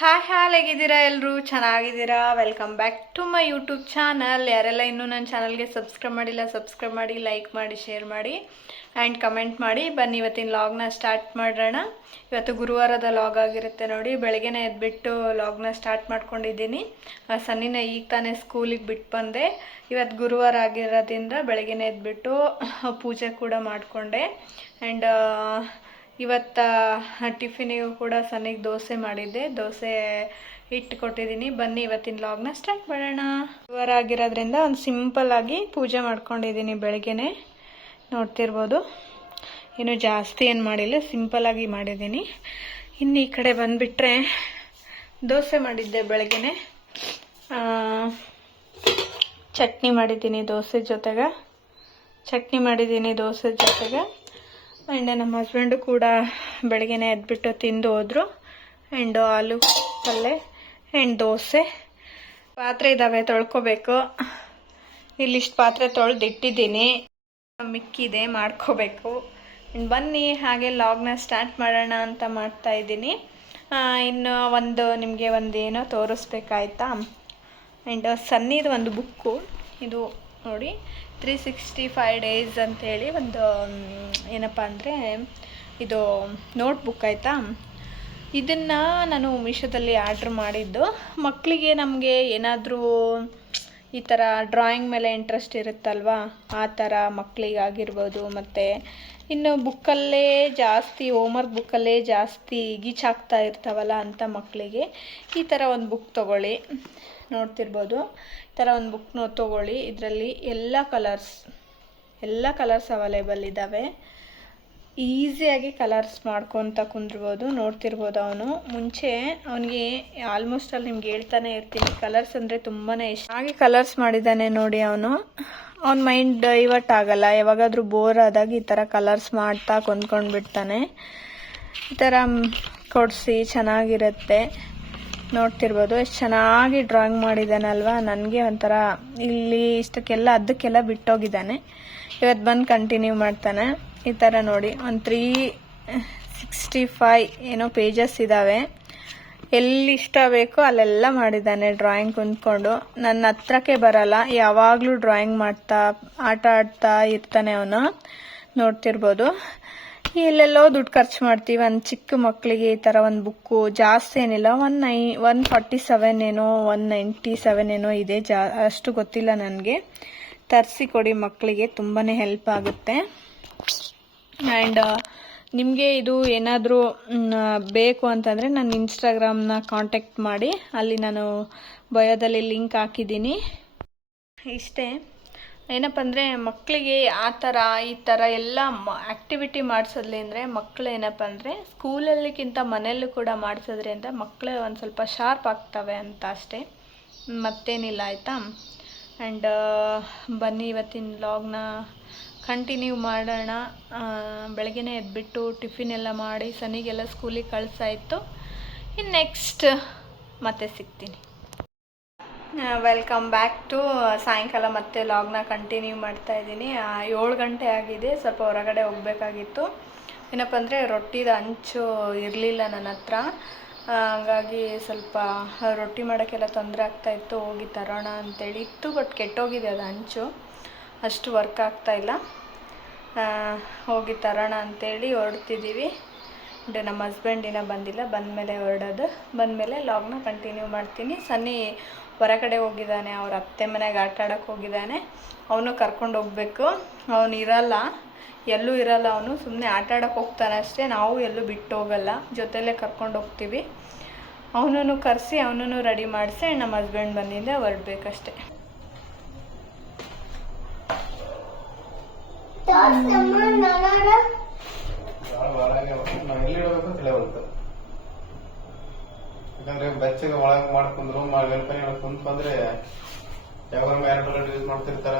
Hi ಹೇಗಿದ್ದೀರಾ ಎಲ್ಲರೂ ಚೆನ್ನಾಗಿದ್ದೀರಾ? Welcome back to my YouTube channel. ಯಾರೆಲ್ಲ ಇನ್ನೂ ನನ್ನ ಚಾನಲ್ಗೆ ಸಬ್ಸ್ಕ್ರೈಬ್ ಮಾಡಿಲ್ಲ ಸಬ್ಸ್ಕ್ರೈಬ್ ಮಾಡಿ, ಲೈಕ್ ಮಾಡಿ, ಶೇರ್ ಮಾಡಿ ಆ್ಯಂಡ್ ಕಮೆಂಟ್ ಮಾಡಿ. ಬನ್ನಿ ಇವತ್ತಿನ ಲಾಗ್ನ ಸ್ಟಾರ್ಟ್ ಮಾಡೋಣ. ಇವತ್ತು ಗುರುವಾರದ ಲಾಗ್ ಆಗಿರುತ್ತೆ ನೋಡಿ. ಬೆಳಗ್ಗೆನೇ ಎದ್ಬಿಟ್ಟು ಲಾಗ್ನ ಸ್ಟಾರ್ಟ್ ಮಾಡ್ಕೊಂಡಿದ್ದೀನಿ. ಸನ್ನಿನ ಈಗ ತಾನೇ ಸ್ಕೂಲಿಗೆ ಬಿಟ್ಟು ಬಂದೆ. ಇವತ್ತು ಗುರುವಾರ ಆಗಿರೋದ್ರಿಂದ ಬೆಳಗ್ಗೆನೇ ಎದ್ಬಿಟ್ಟು ಪೂಜೆ ಕೂಡ ಮಾಡಿಕೊಂಡೆ. ಆ್ಯಂಡ್ ಇವತ್ತು ಟಿಫಿನಿಗೂ ಕೂಡ ಸನ್ನಿಗೆ ದೋಸೆ ಮಾಡಿದ್ದೆ. ದೋಸೆ ಹಿಟ್ಟು ಕೊಟ್ಟಿದ್ದೀನಿ. ಬನ್ನಿ ಇವತ್ತಿನ ಲಾಗ್ನ ಸ್ಟಾರ್ಟ್ ಮಾಡೋಣ. ಗುರುವಾರ ಆಗಿರೋದ್ರಿಂದ ಒಂದು ಸಿಂಪಲ್ ಆಗಿ ಪೂಜೆ ಮಾಡ್ಕೊಂಡಿದ್ದೀನಿ ಬೆಳಗ್ಗೆನೆ. ನೋಡ್ತಿರ್ಬೋದು, ಏನು ಜಾಸ್ತಿ ಏನು ಮಾಡಿಲ್ಲ, ಸಿಂಪಲ್ಲಾಗಿ ಮಾಡಿದ್ದೀನಿ. ಇನ್ನು ಈ ಕಡೆ ಬಂದುಬಿಟ್ರೆ ದೋಸೆ ಮಾಡಿದ್ದೆ ಬೆಳಗ್ಗೆನೆ. ಚಟ್ನಿ ಮಾಡಿದ್ದೀನಿ ದೋಸೆ ಜೊತೆಗೆ. ಆ್ಯಂಡ್ ನಮ್ಮ ಹಸ್ಬೆಂಡು ಕೂಡ ಬೆಳಗ್ಗೆನೆ ಎದ್ಬಿಟ್ಟು ತಿಂದು ಹೋದರು. ಆ್ಯಂಡ್ ಆಲೂ ಪಲ್ಯ ಆ್ಯಂಡ್ ದೋಸೆ. ಪಾತ್ರೆ ಇದ್ದಾವೆ, ತೊಳ್ಕೊಬೇಕು. ಇಲ್ಲಿಷ್ಟು ಪಾತ್ರೆ ತೊಳೆದಿಟ್ಟಿದ್ದೀನಿ, ಮಿಕ್ಕಿದೆ ಮಾಡ್ಕೋಬೇಕು. ಆ್ಯಂಡ್ ಬನ್ನಿ ಹಾಗೆ ಲಾಗ್ನ ಸ್ಟಾರ್ಟ್ ಮಾಡೋಣ ಅಂತ ಮಾಡ್ತಾಯಿದ್ದೀನಿ. ಇನ್ನು ನಿಮಗೆ ಏನೋ ತೋರಿಸ್ಬೇಕಾಯ್ತಾ. ಆ್ಯಂಡ್ ಸನ್ನಿದು ಒಂದು ಬುಕ್ಕು ಇದು ನೋಡಿ, 365 ಡೇಸ್ ಅಂಥೇಳಿ ಒಂದು ಏನಪ್ಪ ಅಂದರೆ ಇದು ನೋಟ್ಬುಕ್ ಆಯಿತಾ. ಇದನ್ನು ನಾನು ಮೀಶೋದಲ್ಲಿ ಆರ್ಡ್ರ್ ಮಾಡಿದ್ದು. ಮಕ್ಕಳಿಗೆ ನಮಗೆ ಏನಾದರೂ ಈ ಥರ ಡ್ರಾಯಿಂಗ್ ಮೇಲೆ ಇಂಟ್ರೆಸ್ಟ್ ಇರುತ್ತಲ್ವ, ಆ ಥರ ಮಕ್ಕಳಿಗಾಗಿರ್ಬೋದು. ಮತ್ತು ಇನ್ನು ಬುಕ್ಕಲ್ಲೇ ಜಾಸ್ತಿ ಹೋಮ್ವರ್ಕ್ ಬುಕ್ಕಲ್ಲೇ ಜಾಸ್ತಿ ಗೀಚಾಗ್ತಾ ಇರ್ತಾವಲ್ಲ ಅಂಥ ಮಕ್ಕಳಿಗೆ ಈ ಥರ ಒಂದು ಬುಕ್ ತೊಗೊಳ್ಳಿ. ನೋಡ್ತಿರ್ಬೋದು, ಈ ಥರ ಒಂದು ಬುಕ್ನ ತೊಗೊಳ್ಳಿ. ಇದರಲ್ಲಿ ಎಲ್ಲ ಕಲರ್ಸ್ ಅವೈಲೇಬಲ್ ಇದ್ದಾವೆ. ಈಸಿಯಾಗಿ ಕಲರ್ಸ್ ಮಾಡ್ಕೊತ ಕುಂದಿರ್ಬೋದು. ನೋಡ್ತಿರ್ಬೋದು, ಮುಂಚೆ ಅವನಿಗೆ ಆಲ್ಮೋಸ್ಟ್ ಅಲ್ಲಿ ನಿಮ್ಗೆ ಹೇಳ್ತಾನೆ ಇರ್ತೀನಿ, ಕಲರ್ಸ್ ಅಂದರೆ ತುಂಬಾ ಇಷ್ಟ. ಹಾಗೆ ಕಲರ್ಸ್ ಮಾಡಿದ್ದಾನೆ ನೋಡಿ. ಅವನ ಮೈಂಡ್ ಡೈವರ್ಟ್ ಆಗಲ್ಲ. ಯಾವಾಗಾದರೂ ಬೋರ್ ಆದಾಗ ಈ ಥರ ಕಲರ್ಸ್ ಮಾಡ್ತಾ ಕೊಂದ್ಕೊಂಡ್ಬಿಡ್ತಾನೆ. ಈ ಥರ ಕೊಡಿಸಿ ಚೆನ್ನಾಗಿರುತ್ತೆ. ನೋಡ್ತಿರ್ಬೋದು ಎಷ್ಟು ಚೆನ್ನಾಗಿ ಡ್ರಾಯಿಂಗ್ ಮಾಡಿದ್ದಾನಲ್ವಾ. ನನಗೆ ಒಂಥರ ಇಲ್ಲಿ ಅದಕ್ಕೆಲ್ಲ ಬಿಟ್ಟೋಗಿದ್ದಾನೆ. ಇವತ್ತು ಬಂದು ಕಂಟಿನ್ಯೂ ಮಾಡ್ತಾನೆ. ಈ ಥರ ನೋಡಿ, ಒಂದು 365 ಏನೋ ಪೇಜಸ್ ಇದ್ದಾವೆ. ಎಲ್ಲಿ ಇಷ್ಟ ಬೇಕೋ ಅಲ್ಲೆಲ್ಲ ಮಾಡಿದ್ದಾನೆ ಡ್ರಾಯಿಂಗ್ ಕುಂತ್ಕೊಂಡು. ನನ್ನ ಹತ್ರಕ್ಕೆ ಬರಲ್ಲ, ಯಾವಾಗಲೂ ಡ್ರಾಯಿಂಗ್ ಮಾಡ್ತಾ ಆಟ ಆಡ್ತಾ ಇರ್ತಾನೆ ಅವನು. ನೋಡ್ತಿರ್ಬೋದು, ಎಲ್ಲೆಲ್ಲೋ ದುಡ್ಡು ಖರ್ಚು ಮಾಡ್ತೀವಿ. ಒಂದು ಚಿಕ್ಕ ಮಕ್ಕಳಿಗೆ ಈ ಥರ ಒಂದು ಬುಕ್ಕು ಜಾಸ್ತಿ ಏನಿಲ್ಲ, 147 ಏನೋ 197 ಏನೋ ಇದೆ, ಅಷ್ಟು ಗೊತ್ತಿಲ್ಲ ನನಗೆ. ತರಿಸಿ ಕೊಡಿ ಮಕ್ಕಳಿಗೆ, ತುಂಬಾ ಹೆಲ್ಪ್ ಆಗುತ್ತೆ. ಆ್ಯಂಡ್ ನಿಮಗೆ ಇದು ಏನಾದರೂ ಬೇಕು ಅಂತಂದರೆ ನನ್ನ ಇನ್ಸ್ಟಾಗ್ರಾಮ್ನ ಕಾಂಟ್ಯಾಕ್ಟ್ ಮಾಡಿ, ಅಲ್ಲಿ ನಾನು ಬಯೋದಲ್ಲಿ ಲಿಂಕ್ ಹಾಕಿದ್ದೀನಿ. ಇಷ್ಟೇ. ಏನಪ್ಪ ಅಂದರೆ ಮಕ್ಕಳಿಗೆ ಈ ಥರ ಎಲ್ಲ ಆ್ಯಕ್ಟಿವಿಟಿ ಮಾಡಿಸೋದ್ಲಿ ಅಂದರೆ ಮಕ್ಕಳು ಏನಪ್ಪ ಅಂದರೆ ಸ್ಕೂಲಲ್ಲಿಗಿಂತ ಮನೆಯಲ್ಲೂ ಕೂಡ ಮಾಡಿಸೋದ್ರಿಂದ ಮಕ್ಕಳು ಒಂದು ಸ್ವಲ್ಪ ಶಾರ್ಪ್ ಆಗ್ತವೆ ಅಂತ ಅಷ್ಟೇ, ಮತ್ತೇನಿಲ್ಲ ಆಯಿತಾ. ಆ್ಯಂಡ್ ಬನ್ನಿ ಇವತ್ತಿನ ವ್ಲಾಗ್ನ ಕಂಟಿನ್ಯೂ ಮಾಡೋಣ. ಬೆಳಗ್ಗೆನೇ ಎದ್ಬಿಟ್ಟು ಟಿಫಿನ್ ಎಲ್ಲ ಮಾಡಿ ಸನಿಗೆಲ್ಲ ಸ್ಕೂಲಿಗೆ ಕಳಿಸಾಯಿತು. ಇನ್ನು ನೆಕ್ಸ್ಟ್ ಮತ್ತೆ ಸಿಗ್ತೀನಿ. ವೆಲ್ಕಮ್ ಬ್ಯಾಕ್ ಟು ಸಾಯಂಕಾಲ ಮತ್ತೆ ಲಾಗ್ನ ಕಂಟಿನ್ಯೂ ಮಾಡ್ತಾ ಇದ್ದೀನಿ. 7 ಗಂಟೆ ಆಗಿದೆ. ಸ್ವಲ್ಪ ಹೊರಗಡೆ ಹೋಗಬೇಕಾಗಿತ್ತು. ಏನಪ್ಪ ಅಂದರೆ ರೊಟ್ಟಿದ ಹಂಚು ಇರಲಿಲ್ಲ ನನ್ನ ಹತ್ರ. ಹಾಗಾಗಿ ಸ್ವಲ್ಪ ರೊಟ್ಟಿ ಮಾಡೋಕ್ಕೆಲ್ಲ ತೊಂದರೆ ಆಗ್ತಾಯಿತ್ತು. ಹೋಗಿ ತರೋಣ ಅಂತೇಳಿ ಇತ್ತು, ಬಟ್ ಕೆಟ್ಟೋಗಿದೆ ಅದು ಹಂಚು, ಅಷ್ಟು ವರ್ಕ್ ಆಗ್ತಾಯಿಲ್ಲ. ಹೋಗಿ ತರೋಣ ಅಂತೇಳಿ ಹೊರಡ್ತಿದ್ದೀವಿ. ನಮ್ಮ ಹಸ್ಬೆಂಡ್ ಇನ್ನೂ ಬಂದಿಲ್ಲ, ಬಂದಮೇಲೆ ಹೊರಡೋದು. ಬಂದಮೇಲೆ ಲಾಗ್ನ ಕಂಟಿನ್ಯೂ ಮಾಡ್ತೀನಿ. ಸನ್ನಿ ಹೊರಗಡೆ ಹೋಗಿದ್ದಾನೆ, ಅವ್ರ ಅತ್ತೆ ಮನೆಗೆ ಆಟ ಆಡೋಕ್ಕೆ ಹೋಗಿದ್ದಾನೆ. ಅವನು ಕರ್ಕೊಂಡು ಹೋಗಬೇಕು. ಅವನು ಎಲ್ಲೂ ಇರಲ್ಲ. ಅವನು ಸುಮ್ಮನೆ ಆಟ ಆಡೋಕ್ಕೆ ಹೋಗ್ತಾನೆ ಅಷ್ಟೇ. ನಾವು ಎಲ್ಲೂ ಬಿಟ್ಟು ಹೋಗಲ್ಲ, ಜೊತೆಯಲ್ಲೇ ಕರ್ಕೊಂಡು ಹೋಗ್ತೀವಿ. ಅವನನ್ನು ಕರೆಸಿ ಅವನನ್ನು ರೆಡಿ ಮಾಡಿಸಿ ನಮ್ಮ ಹಸ್ಬೆಂಡ್ ಬಂದಿಂದ ಹೊರಡ್ಬೇಕಷ್ಟೆ. ಯಾಕಂದ್ರೆ ಬೆಚ್ಚಗೆ ಒಳಗೆ ಮಾಡ್ಕೊಂಡ್ರು ವೆಲ್ಪನಿ ಕುಂತ್ಕೊಂಡ್ರೆ ಯಾವಾಗ ಯೂಸ್ ಮಾಡ್ತಿರ್ತಾರ.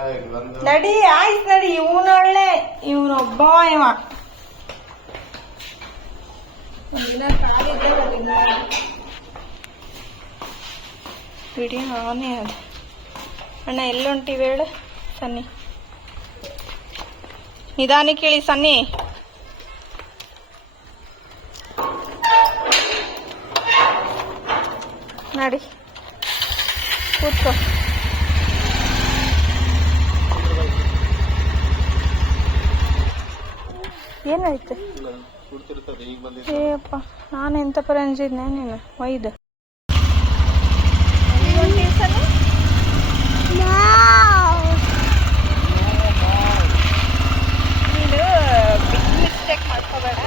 ನಡಿ ಆಯ್ತು ನಡಿ. ಇವನೊಳ್ಳೆ ಇವನೊಬ್ಬ ಇವ ಬಿಡಿ. ಅವನೇ ಅದು. ಅಣ್ಣ ಎಲ್ಲುಂಟಿವಿ ಹೇಳು ಸನ್ನಿ, ನಿಧಾನಕ್ಕೆ ಹೇಳಿ ಸನ್ನಿ. ನಡಿ ಕೂತ್ಕೋ. ಏನಾಯ್ತು? ಏಪ್ಪ, ನಾನು ಎಂತ ಪರಂಜಿದ್ನೆ ನೀನು ಒಯ್ದು ನೀನು ಬಿಗ್ ಮಿಸ್ಟೇಕ್ ಮಾಡ್ಕೋಬೇಡ.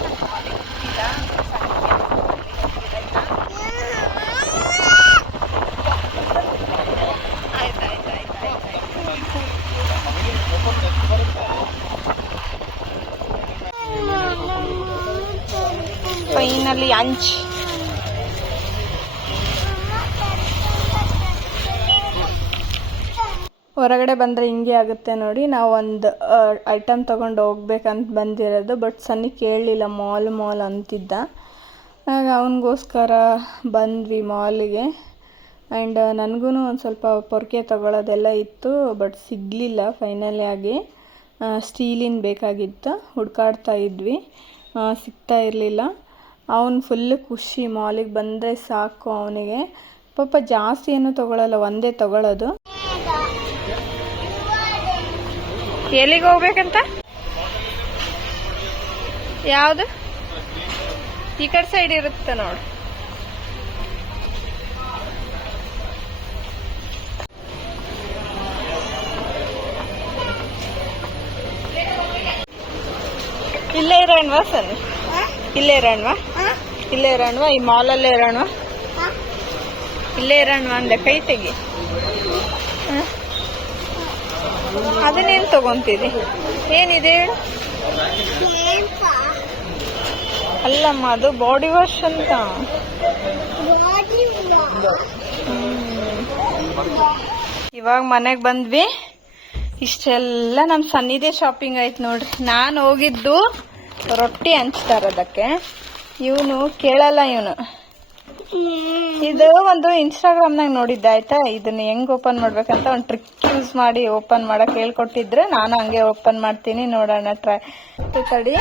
ಫೈನಲಿ ಅಂಚ್ ಹೊರಗಡೆ ಬಂದರೆ ಹಿಂಗೆ ಆಗುತ್ತೆ ನೋಡಿ. ನಾವು ಒಂದು ಐಟಮ್ ತೊಗೊಂಡು ಹೋಗ್ಬೇಕಂತ ಬಂದಿರೋದು, ಬಟ್ ಸನ್ನಿ ಕೇಳಲಿಲ್ಲ, ಮಾಲ್ ಅಂತಿದ್ದ. ಆಗ ಅವನಿಗೋಸ್ಕರ ಬಂದ್ವಿ ಮಾಲಿಗೆ. ಆ್ಯಂಡ್ ನನಗೂ ಒಂದು ಸ್ವಲ್ಪ ಪೊರ್ಕೆ ತೊಗೊಳೋದೆಲ್ಲ ಇತ್ತು, ಬಟ್ ಸಿಗಲಿಲ್ಲ ಫೈನಲಿ ಆಗಿ. ಸ್ಟೀಲಿನ ಬೇಕಾಗಿತ್ತು, ಹುಡ್ಕಾಡ್ತಾ ಇದ್ವಿ, ಸಿಗ್ತಾ ಇರಲಿಲ್ಲ. ಅವನು ಫುಲ್ಲು ಖುಷಿ, ಮಾಲಿಗೆ ಬಂದರೆ ಸಾಕು ಅವನಿಗೆ. ಪಾಪ ಜಾಸ್ತಿ ಏನೂ ತೊಗೊಳಲ್ಲ, ಒಂದೇ ತೊಗೊಳೋದು. ಎಲ್ಲಿಗೆ ಹೋಗ್ಬೇಕಂತ? ಯಾವುದು? ಈ ಕಡೆ ಸೈಡ್ ಇರುತ್ತೆ ನೋಡು. ಇಲ್ಲೇ ಇರೋಣವಾ ಸನ್ನಿ? ಇಲ್ಲೇ ಇರೋಣವಾ? ಈ ಮಾಲಲ್ಲೇ ಇರೋಣವಾ? ಇಲ್ಲೇ ಇರೋಣವಾ ಅಂದೆ, ಕೈ ತೆಗಿ. ಅದನ್ನೇನು ತಗೊಂತೀರಿ? ಏನಿದೆ ಹೇಳು? ಅಲ್ಲಮ್ಮ, ಅದು ಬಾಡಿ ವಾಶ್ ಅಂತ. ಇವಾಗ ಮನೆಗೆ ಬಂದ್ವಿ. ಇಷ್ಟೆಲ್ಲ ನಮ್ಮ ಸನ್ನಿದೇ ಶಾಪಿಂಗ್ ಆಯ್ತು ನೋಡ್ರಿ. ನಾನು ಹೋಗಿದ್ದು ರೊಟ್ಟಿ ಹಂಚ್ತಾರದಕ್ಕೆ, ಇವನು ಕೇಳಲ್ಲ. ಇದು ಒಂದು ಇನ್ಸ್ಟಾಗ್ರಾಮ್ನಾಗ ನೋಡಿದ್ದೆ ಆಯ್ತಾ. ಇದನ್ನ ಹೆಂಗ್ ಓಪನ್ ಮಾಡ್ಬೇಕಂತ ಒಂದು ಟ್ರಿಕ್ ಯೂಸ್ ಮಾಡಿ ಓಪನ್ ಮಾಡಕ್ ಹೇಳ್ಕೊಟ್ಟಿದ್ರೆ ನಾನು ಹಂಗೆ ಓಪನ್ ಮಾಡ್ತೀನಿ. ನೋಡೋಣ, ಟ್ರೈ ತಡಿ.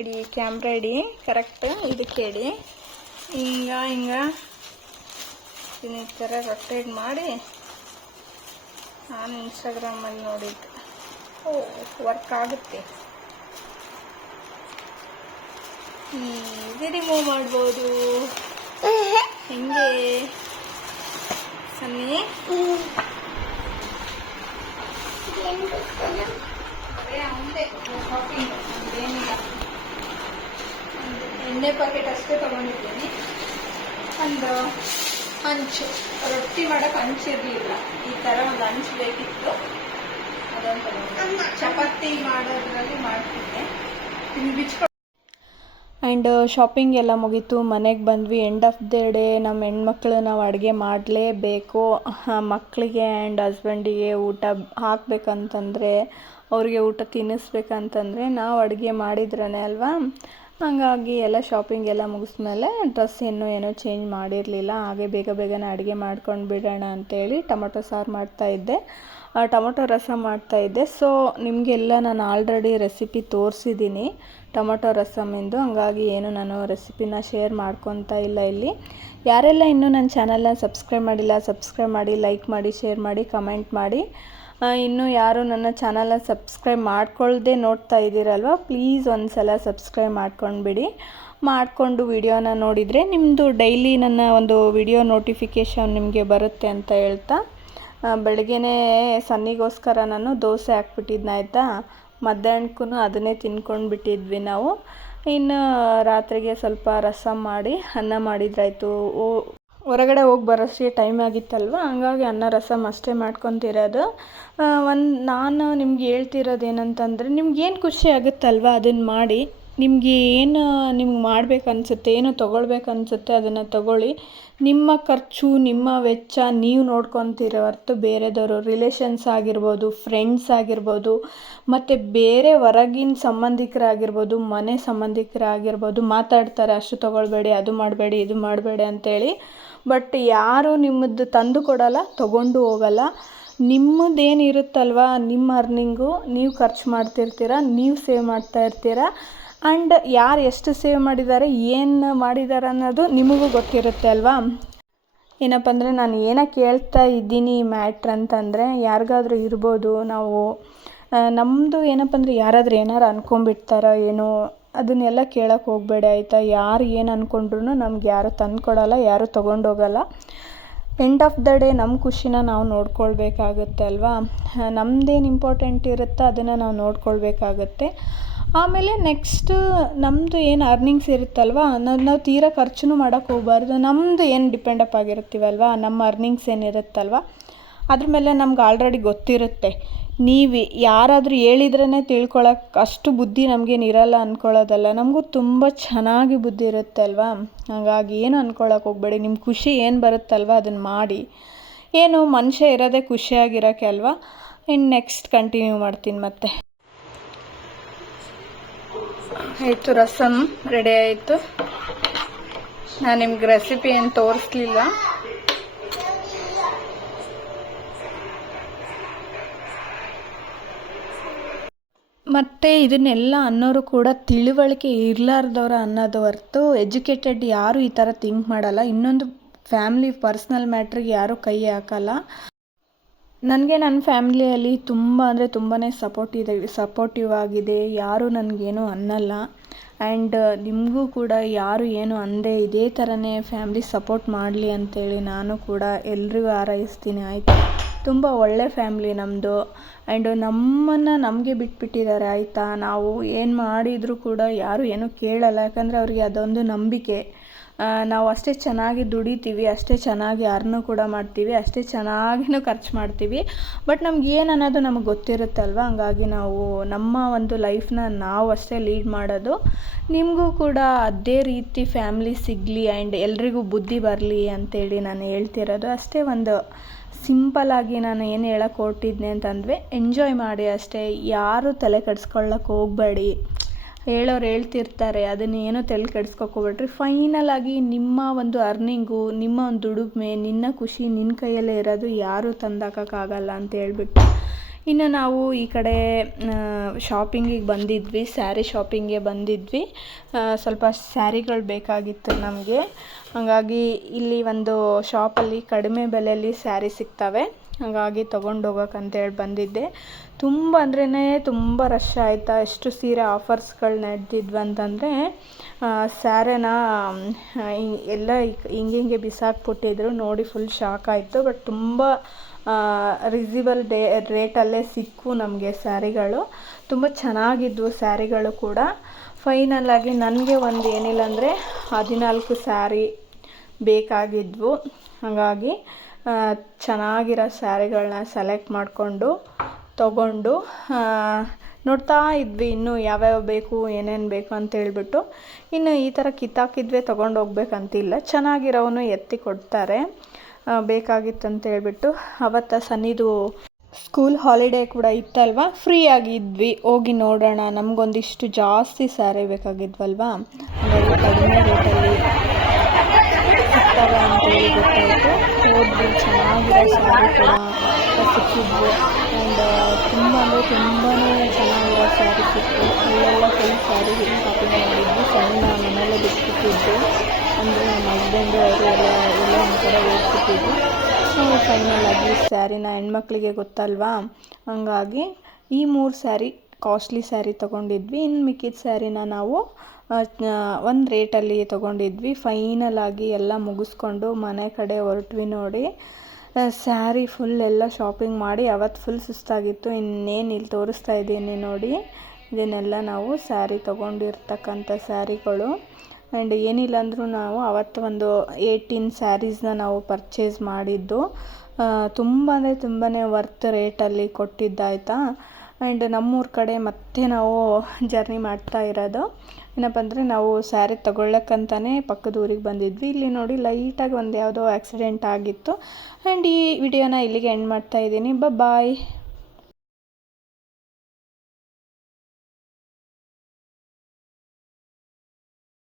ಇಡಿ ಕ್ಯಾಮ್ರಾ ಇಡಿ, ಕರೆಕ್ಟ್ ಇದಕ್ಕೆ ಇಡಿ. ಹಿಂಗ ಈ ಥರ ರೊಟೇಟ್ ಮಾಡಿ. ನಾನು ಇನ್ಸ್ಟಾಗ್ರಾಮಲ್ಲಿ ನೋಡಿದ್ದು. ವರ್ಕ್ ಆಗುತ್ತೆ. ಈಸಿ ರಿಮೂವ್ ಮಾಡ್ಬೋದು. ಹಿಂಗೆ ಸನ್ನಿ ಎಣ್ಣೆ ಪ್ಯಾಕೆಟ್ ಅಷ್ಟೇ ತಗೊಂಡಿದ್ದೀನಿ. ಒಂದು ಹಂಚು, ರೊಟ್ಟಿ ಮಾಡಕ್ ಹಂಚಿರ್ಲಿಲ್ಲ, ಈ ತರ ಒಂದು ಹಂಚು ಬೇಕಿತ್ತು. ಅದೊಂದು ಚಪಾತಿ ಮಾಡೋದ್ರಲ್ಲಿ ಮಾಡ್ತಿದ್ದೆ. ಬಿಚ್ಕೊಂಡು ಆ್ಯಂಡ್ ಶಾಪಿಂಗ್ ಎಲ್ಲ ಮುಗೀತು, ಮನೆಗೆ ಬಂದ್ವಿ. ಎಂಡ್ ಆಫ್ ದ ಡೇ ನಮ್ಮ ಹೆಣ್ಮಕ್ಳು ನಾವು ಅಡುಗೆ ಮಾಡಲೇಬೇಕು. ಮಕ್ಕಳಿಗೆ ಆ್ಯಂಡ್ ಹಸ್ಬೆಂಡಿಗೆ ಊಟ ಹಾಕಬೇಕಂತಂದರೆ, ಅವ್ರಿಗೆ ಊಟ ತಿನ್ನಿಸ್ಬೇಕಂತಂದರೆ ನಾವು ಅಡುಗೆ ಮಾಡಿದ್ರೇ ಅಲ್ವಾ. ಹಾಗಾಗಿ ಎಲ್ಲ ಶಾಪಿಂಗ್ ಎಲ್ಲ ಮುಗಿಸ್ಮೇಲೆ ಡ್ರೆಸ್ ಏನೂ ಚೇಂಜ್ ಮಾಡಿರಲಿಲ್ಲ. ಹಾಗೆ ಬೇಗನೆ ಅಡುಗೆ ಮಾಡ್ಕೊಂಡು ಬಿಡೋಣ ಅಂತೇಳಿ ಟೊಮೊಟೊ ಸಾರು ಮಾಡ್ತಾಯಿದ್ದೆ, ಟೊಮೊಟೊ ರಸ ಮಾಡ್ತಾಯಿದ್ದೆ. ಸೊ ನಿಮಗೆಲ್ಲ ನಾನು ಆಲ್ರೆಡಿ ರೆಸಿಪಿ ತೋರಿಸಿದ್ದೀನಿ ಟೊಮೊಟೊ ರಸಮಿಂದು, ಹಂಗಾಗಿ ಏನು ನಾನು ರೆಸಿಪಿನ ಶೇರ್ ಮಾಡ್ಕೊತಾ ಇಲ್ಲ ಇಲ್ಲಿ. ಯಾರೆಲ್ಲ ಇನ್ನೂ ನನ್ನ ಚಾನಲ್ನ ಸಬ್ಸ್ಕ್ರೈಬ್ ಮಾಡಿಲ್ಲ, ಸಬ್ಸ್ಕ್ರೈಬ್ ಮಾಡಿ, ಲೈಕ್ ಮಾಡಿ, ಶೇರ್ ಮಾಡಿ, ಕಮೆಂಟ್ ಮಾಡಿ. ಇನ್ನೂ ಯಾರು ನನ್ನ ಚಾನಲ್ನ ಸಬ್ಸ್ಕ್ರೈಬ್ ಮಾಡ್ಕೊಳ್ಳದೆ ನೋಡ್ತಾ ಇದ್ದೀರಲ್ವ, ಪ್ಲೀಸ್ ಒಂದು ಸಲ ಸಬ್ಸ್ಕ್ರೈಬ್ ಮಾಡ್ಕೊಂಡ್ಬಿಡಿ. ಮಾಡಿಕೊಂಡು ವಿಡಿಯೋನ ನೋಡಿದರೆ ನಿಮ್ಮದು ಡೈಲಿ ನನ್ನ ಒಂದು ವಿಡಿಯೋ ನೋಟಿಫಿಕೇಷನ್ ನಿಮಗೆ ಬರುತ್ತೆ ಅಂತ ಹೇಳ್ತಾ, ಬೆಳಗ್ಗೆನೇ ಸನ್ನಿಗೋಸ್ಕರ ನಾನು ದೋಸೆ ಹಾಕ್ಬಿಟ್ಟಿದ್ನ ಆಯಿತಾ. ಮಧ್ಯಾಹ್ನಕ್ಕೂ ಅದನ್ನೇ ತಿನ್ಕೊಂಡು ಬಿಟ್ಟಿದ್ವಿ ನಾವು. ಇನ್ನು ರಾತ್ರಿಗೆ ಸ್ವಲ್ಪ ರಸಮ್ ಮಾಡಿ ಅನ್ನ ಮಾಡಿದ್ರಾಯ್ತು. ಹೊರಗಡೆ ಹೋಗಿ ಬರೋಷ್ಟೇ ಟೈಮ್ ಆಗಿತ್ತಲ್ವ, ಹಂಗಾಗಿ ಅನ್ನ ರಸಮ್ ಅಷ್ಟೇ ಮಾಡ್ಕೊತಿರೋದು. ನಾನು ನಿಮ್ಗೆ ಹೇಳ್ತಿರೋದು ಏನಂತಂದರೆ, ನಿಮ್ಗೇನು ಖುಷಿ ಆಗುತ್ತಲ್ವ ಅದನ್ನು ಮಾಡಿ. ನಿಮಗೆ ನಿಮ್ಗೆ ಮಾಡ್ಬೇಕನ್ಸುತ್ತೆ, ಏನು ತೊಗೊಳ್ಬೇಕನ್ಸುತ್ತೆ ಅದನ್ನು ತೊಗೊಳ್ಳಿ. ನಿಮ್ಮ ಖರ್ಚು, ನಿಮ್ಮ ವೆಚ್ಚ ನೀವು ನೋಡ್ಕೊತಿರೋ ಹೊರತು ಬೇರೆದವರು, ರಿಲೇಷನ್ಸ್ ಆಗಿರ್ಬೋದು, ಫ್ರೆಂಡ್ಸ್ ಆಗಿರ್ಬೋದು, ಮತ್ತು ಬೇರೆ ಹೊರಗಿನ ಸಂಬಂಧಿಕರಾಗಿರ್ಬೋದು, ಮನೆ ಸಂಬಂಧಿಕರಾಗಿರ್ಬೋದು, ಮಾತಾಡ್ತಾರೆ ಅಷ್ಟು ತೊಗೊಳ್ಬೇಡಿ, ಅದು ಮಾಡಬೇಡಿ, ಇದು ಮಾಡಬೇಡಿ ಅಂತೇಳಿ. ಬಟ್ ಯಾರು ನಿಮ್ಮದು ತಂದು ಕೊಡೋಲ್ಲ, ತೊಗೊಂಡು ಹೋಗಲ್ಲ. ನಿಮ್ಮದೇನಿರುತ್ತಲ್ವ, ನಿಮ್ಮ ಅರ್ನಿಂಗು ನೀವು ಖರ್ಚು ಮಾಡ್ತಿರ್ತೀರ, ನೀವು ಸೇವ್ ಮಾಡ್ತಾ ಇರ್ತೀರ. ಆ್ಯಂಡ್ ಯಾರು ಎಷ್ಟು ಸೇವ್ ಮಾಡಿದ್ದಾರೆ, ಏನು ಮಾಡಿದ್ದಾರೆ ಅನ್ನೋದು ನಿಮಗೂ ಗೊತ್ತಿರುತ್ತೆ ಅಲ್ವಾ. ಏನಪ್ಪ ಅಂದರೆ ನಾನು ಏನಕ್ಕೆ ಹೇಳ್ತಾ ಇದ್ದೀನಿ ಈ ಮ್ಯಾಟ್ರ್ ಅಂತಂದರೆ ಯಾರಿಗಾದ್ರೂ ಇರ್ಬೋದು. ನಾವು ನಮ್ಮದು ಏನಪ್ಪ ಅಂದರೆ ಯಾರಾದರೂ ಏನಾರು ಅಂದ್ಕೊಂಬಿಡ್ತಾರೋ ಏನೋ ಅದನ್ನೆಲ್ಲ ಕೇಳೋಕ್ಕೆ ಹೋಗಬೇಡಿ ಆಯಿತಾ. ಯಾರು ಏನು ಅಂದ್ಕೊಂಡ್ರು ನಮ್ಗೆ ಯಾರು ತಂದುಕೊಡಲ್ಲ, ಯಾರು ತೊಗೊಂಡೋಗಲ್ಲ. ಎಂಡ್ ಆಫ್ ದ ಡೇ ನಮ್ಮ ಖುಷಿನ ನಾವು ನೋಡ್ಕೊಳ್ಬೇಕಾಗುತ್ತೆ ಅಲ್ವಾ. ನಮ್ಮದೇನು ಇಂಪಾರ್ಟೆಂಟ್ ಇರುತ್ತೋ ಅದನ್ನು ನಾವು ನೋಡ್ಕೊಳ್ಬೇಕಾಗತ್ತೆ. ಆಮೇಲೆ ನೆಕ್ಸ್ಟು ನಮ್ಮದು ಏನು ಅರ್ನಿಂಗ್ಸ್ ಇರುತ್ತಲ್ವ, ನಾವು ತೀರಾ ಖರ್ಚು ಮಾಡೋಕ್ಕೆ ಹೋಗಬಾರ್ದು. ನಮ್ಮದು ಏನು ಡಿಪೆಂಡಪ್ ಆಗಿರ್ತೀವಲ್ವ, ನಮ್ಮ ಅರ್ನಿಂಗ್ಸ್ ಏನಿರುತ್ತಲ್ವ ಅದ್ರ ಮೇಲೆ ನಮ್ಗೆ ಆಲ್ರೆಡಿ ಗೊತ್ತಿರುತ್ತೆ. ನೀವು ಯಾರಾದರೂ ಹೇಳಿದ್ರೇ ತಿಳ್ಕೊಳಕ್ಕೆ ಅಷ್ಟು ಬುದ್ಧಿ ನಮಗೇನು ಇರಲ್ಲ ಅಂದ್ಕೊಳ್ಳೋದಲ್ಲ. ನಮಗೂ ತುಂಬ ಚೆನ್ನಾಗಿ ಬುದ್ಧಿ ಇರುತ್ತೆ ಅಲ್ವಾ. ಹಾಗಾಗಿ ಏನು ಅಂದ್ಕೊಳಕ್ಕೆ ಹೋಗಬೇಡಿ. ನಿಮ್ಮ ಖುಷಿ ಏನು ಬರುತ್ತಲ್ವ ಅದನ್ನು ಮಾಡಿ. ಏನು ಮನುಷ್ಯ ಇರೋದೇ ಖುಷಿಯಾಗಿರೋಕ್ಕೆ ಅಲ್ವಾ. ಇನ್ನು ನೆಕ್ಸ್ಟ್ ಕಂಟಿನ್ಯೂ ಮಾಡ್ತೀನಿ ಮತ್ತೆ. ಆಯಿತು, ರಸಮ್ ರೆಡಿ ಆಯಿತು. ನಾನು ನಿಮ್ಗೆ ರೆಸಿಪಿ ಏನು ತೋರಿಸ್ಲಿಲ್ಲ. ಮತ್ತು ಇದನ್ನೆಲ್ಲ ಅನ್ನೋರು ಕೂಡ ತಿಳುವಳಿಕೆ ಇರಲಾರ್ದವ್ರು ಅನ್ನೋದು ಹೊರ್ತು ಎಜುಕೇಟೆಡ್ ಯಾರು ಈ ಥರ ಥಿಂಕ್ ಮಾಡಲ್ಲ. ಇನ್ನೊಂದು ಫ್ಯಾಮ್ಲಿ ಪರ್ಸ್ನಲ್ ಮ್ಯಾಟ್ರಿಗೆ ಯಾರೂ ಕೈ ಹಾಕಲ್ಲ. ನನಗೆ ನನ್ನ ಫ್ಯಾಮ್ಲಿಯಲ್ಲಿ ತುಂಬ ಅಂದರೆ ತುಂಬಾ ಸಪೋರ್ಟಿವ್ ಆಗಿದೆ. ಯಾರೂ ನನಗೇನು ಅನ್ನಲ್ಲ. ಆ್ಯಂಡ್ ನಿಮಗೂ ಕೂಡ ಯಾರು ಏನು ಅಂದೇ ಇದೇ ಥರನೇ ಫ್ಯಾಮ್ಲಿ ಸಪೋರ್ಟ್ ಮಾಡಲಿ ಅಂತೇಳಿ ನಾನು ಕೂಡ ಎಲ್ರಿಗೂ ಹಾರೈಸ್ತೀನಿ ಆಯಿತಾ. ತುಂಬ ಒಳ್ಳೆ ಫ್ಯಾಮ್ಲಿ ನಮ್ಮದು. ಆ್ಯಂಡ್ ನಮ್ಮನ್ನು ನಮಗೆ ಬಿಟ್ಬಿಟ್ಟಿದ್ದಾರೆ ಆಯಿತಾ. ನಾವು ಏನು ಮಾಡಿದರೂ ಕೂಡ ಯಾರೂ ಏನೂ ಕೇಳಲ್ಲ. ಯಾಕಂದರೆ ಅವ್ರಿಗೆ ಅದೊಂದು ನಂಬಿಕೆ. ನಾವು ಅಷ್ಟೇ ಚೆನ್ನಾಗಿ ದುಡಿತೀವಿ, ಅಷ್ಟೇ ಚೆನ್ನಾಗಿ ಅರ್ನು ಕೂಡ ಮಾಡ್ತೀವಿ, ಅಷ್ಟೇ ಚೆನ್ನಾಗಿನೂ ಖರ್ಚು ಮಾಡ್ತೀವಿ. ಬಟ್ ನಮ್ಗೆ ಏನು ಅನ್ನೋದು ನಮಗೆ ಗೊತ್ತಿರುತ್ತಲ್ವ. ಹಂಗಾಗಿ ನಾವು ನಮ್ಮ ಒಂದು ಲೈಫ್ನ ನಾವು ಅಷ್ಟೇ ಲೀಡ್ ಮಾಡೋದು. ನಿಮಗೂ ಕೂಡ ಅದೇ ರೀತಿ ಫ್ಯಾಮ್ಲಿ ಸಿಗಲಿ ಆ್ಯಂಡ್ ಎಲ್ರಿಗೂ ಬುದ್ಧಿ ಬರಲಿ ಅಂತೇಳಿ ನಾನು ಹೇಳ್ತಿರೋದು. ಅಷ್ಟೇ ಒಂದು ಸಿಂಪಲ್ಲಾಗಿ ನಾನು ಏನು ಹೇಳಕ್ಕೆ ಹೊರಟಿದ್ದೆ ಅಂತಂದರೆ ಎಂಜಾಯ್ ಮಾಡಿ ಅಷ್ಟೇ. ಯಾರೂ ತಲೆ ಕೆಡಿಸ್ಕೊಳ್ಳೋಕೆ ಹೋಗಬೇಡಿ. ಹೇಳೋರು ಹೇಳ್ತಿರ್ತಾರೆ, ಅದನ್ನೇನೋ ತಲೆ ಕೆಡಿಸ್ಕೊಳ್ಬೇಡ್ರಿ. ಫೈನಲಾಗಿ ನಿಮ್ಮ ಒಂದು ಅರ್ನಿಂಗು, ನಿಮ್ಮ ಒಂದು ದುಡಿಮೆ, ನಿನ್ನ ಖುಷಿ ನಿನ್ನ ಕೈಯಲ್ಲೇ ಇರೋದು. ಯಾರೂ ತಂದಾಕೋಕ್ಕಾಗಲ್ಲ ಅಂತ ಹೇಳ್ಬಿಟ್ಟು ಇನ್ನು ನಾವು ಈ ಕಡೆ ಶಾಪಿಂಗಿಗೆ ಬಂದಿದ್ವಿ, ಸ್ಯಾರಿ ಶಾಪಿಂಗ್ಗೆ ಬಂದಿದ್ವಿ. ಸ್ವಲ್ಪ ಸ್ಯಾರಿಗಳು ಬೇಕಾಗಿತ್ತು ನಮಗೆ. ಹಾಗಾಗಿ ಇಲ್ಲಿ ಒಂದು ಶಾಪಲ್ಲಿ ಕಡಿಮೆ ಬೆಲೆಯಲ್ಲಿ ಸ್ಯಾರಿ ಸಿಗ್ತವೆ. ಹಾಗಾಗಿ ತೊಗೊಂಡೋಗೋಕ್ಕಂತೇಳಿ ಬಂದಿದ್ದೆ. ತುಂಬ ಅಂದ್ರೇ ತುಂಬ ರಶ್ ಆಯಿತಾ. ಎಷ್ಟು ಸೀರೆ ಆಫರ್ಸ್ಗಳು ನಡೆದಿದ್ವು ಅಂತಂದರೆ ಸ್ಯಾರಿನ ಎಲ್ಲ ಹಿಂಗೆ ಬಿಸಾಕ್ಬಿಟ್ಟಿದ್ರು. ನೋಡಿ ಫುಲ್ ಶಾಕ್ ಆಯಿತು. ಬಟ್ ತುಂಬ ರೀಸನಬಲ್ ರೇಟಲ್ಲೇ ಸಿಕ್ಕು ನಮಗೆ ಸ್ಯಾರಿಗಳು. ತುಂಬ ಚೆನ್ನಾಗಿದ್ವು ಸ್ಯಾರಿಗಳು ಕೂಡ. ಫೈನಲಾಗಿ ನನಗೆ ಒಂದು ಏನಿಲ್ಲ ಅಂದರೆ 14 ಸ್ಯಾರಿ ಬೇಕಾಗಿದ್ವು. ಹಾಗಾಗಿ ಚೆನ್ನಾಗಿರೋ ಸ್ಯಾರಿಗಳನ್ನ ಸೆಲೆಕ್ಟ್ ಮಾಡಿಕೊಂಡು ತೊಗೊಂಡು ನೋಡ್ತಾ ಇದ್ವಿ ಇನ್ನೂ ಯಾವ್ಯಾವ ಬೇಕು, ಏನೇನು ಬೇಕು ಅಂತೇಳ್ಬಿಟ್ಟು. ಇನ್ನು ಈ ಥರ ಕಿತ್ತಾಕಿದ್ವೇ ತೊಗೊಂಡು ಹೋಗ್ಬೇಕಂತಿಲ್ಲ, ಚೆನ್ನಾಗಿರೋನು ಎತ್ತಿ ಕೊಡ್ತಾರೆ. ಬೇಕಾಗಿತ್ತು ಅಂತ ಹೇಳ್ಬಿಟ್ಟು ಅವತ್ತು ಸನ್ನಿದು ಸ್ಕೂಲ್ ಹಾಲಿಡೇ ಕೂಡ ಇತ್ತಲ್ವ, ಫ್ರೀ ಆಗಿದ್ವಿ. ಹೋಗಿ ನೋಡೋಣ, ನಮಗೊಂದಿಷ್ಟು ಜಾಸ್ತಿ ಸ್ಯಾರಿ ಬೇಕಾಗಿದ್ವಲ್ವ. ಹಾಗಾಗಿ ಕಡಿಮೆ ರೇಟಲ್ಲಿ ಸಿಗ್ತವೆ ಅಂತೇಳಿ ಗೊತ್ತಾಯಿತು. ಹೋದ್ವಿ, ಚೆನ್ನಾಗಿರೋ ಸ್ಯಾರಿ ಕೂಡ ಸಿಕ್ಕಿದ್ವು. ಆ್ಯಂಡ್ ತುಂಬ ಅಂದರೆ ತುಂಬಾ ಚೆನ್ನಾಗಿರೋ ಸ್ಯಾರಿ ಸಿಕ್ತು. ಅಲ್ಲೆಲ್ಲ ಫುಲ್ ಸ್ಯಾರಿ ಶಾಪಿಂಗ್ ಮಾಡಿದ್ವಿ. ಸಣ್ಣ ಮನೆಯಲ್ಲೇ ಬಿಟ್ಬಿಟ್ಟಿದ್ದು, ಅಂದರೆ ನಮ್ಮ ಹಸ್ಬೆಂಡು ಅವರು ಎಲ್ಲ ಒಂದು ಕಡೆ ಹೋಗ್ಬಿಟ್ಟಿದ್ವಿ. ನಾವು ಫೈನಲಾಗಿ ಸ್ಯಾರಿನ ಹೆಣ್ಮಕ್ಳಿಗೆ ಗೊತ್ತಲ್ವಾ, ಹಂಗಾಗಿ ಈ 3 ಸ್ಯಾರಿ ಕಾಸ್ಟ್ಲಿ ಸ್ಯಾರಿ ತೊಗೊಂಡಿದ್ವಿ. ಇನ್ನು ಮಿಕ್ಕಿದ ಸ್ಯಾರಿನ ನಾವು ಒಂದು ರೇಟಲ್ಲಿ ತೊಗೊಂಡಿದ್ವಿ. ಫೈನಲಾಗಿ ಎಲ್ಲ ಮುಗಿಸ್ಕೊಂಡು ಮನೆ ಕಡೆ ಹೊರಟ್ವಿ. ನೋಡಿ ಸ್ಯಾರಿ ಫುಲ್ ಎಲ್ಲ ಶಾಪಿಂಗ್ ಮಾಡಿ ಅವತ್ತು ಫುಲ್ ಸುಸ್ತಾಗಿತ್ತು. ಇನ್ನೇನು ಇಲ್ಲಿ ತೋರಿಸ್ತಾ ಇದ್ದೀನಿ ನೋಡಿ, ಇದನ್ನೆಲ್ಲ ನಾವು ಸ್ಯಾರಿ ತೊಗೊಂಡಿರ್ತಕ್ಕಂಥ ಸ್ಯಾರಿಗಳು. ಆ್ಯಂಡ್ ಏನಿಲ್ಲ ಅಂದರೂ ನಾವು ಅವತ್ತು ಒಂದು 18 ಸ್ಯಾರೀಸ್ನ ನಾವು ಪರ್ಚೇಸ್ ಮಾಡಿದ್ದು. ತುಂಬ ಅಂದರೆ ತುಂಬಾ ವರ್ತ್ ರೇಟಲ್ಲಿ ಕೊಟ್ಟಿದ್ದಾಯ್ತಾ. ಆ್ಯಂಡ್ ನಮ್ಮೂರ ಕಡೆ ಮತ್ತೆ ನಾವು ಜರ್ನಿ ಮಾಡ್ತಾ ಇರೋದು. ಏನಪ್ಪ ಅಂದರೆ ನಾವು ಸ್ಯಾರಿ ತೊಗೊಳ್ಳಕ್ಕಂತಲೇ ಪಕ್ಕದ ಊರಿಗೆ ಬಂದಿದ್ವಿ. ಇಲ್ಲಿ ನೋಡಿ ಲೈಟಾಗಿ ಒಂದು ಯಾವುದೋ ಆಕ್ಸಿಡೆಂಟ್ ಆಗಿತ್ತು. ಆ್ಯಂಡ್ ಈ ವಿಡಿಯೋನ ಇಲ್ಲಿಗೆ ಎಂಡ್ ಮಾಡ್ತಾ ಇದ್ದೀನಿ. ಬಾಯ್.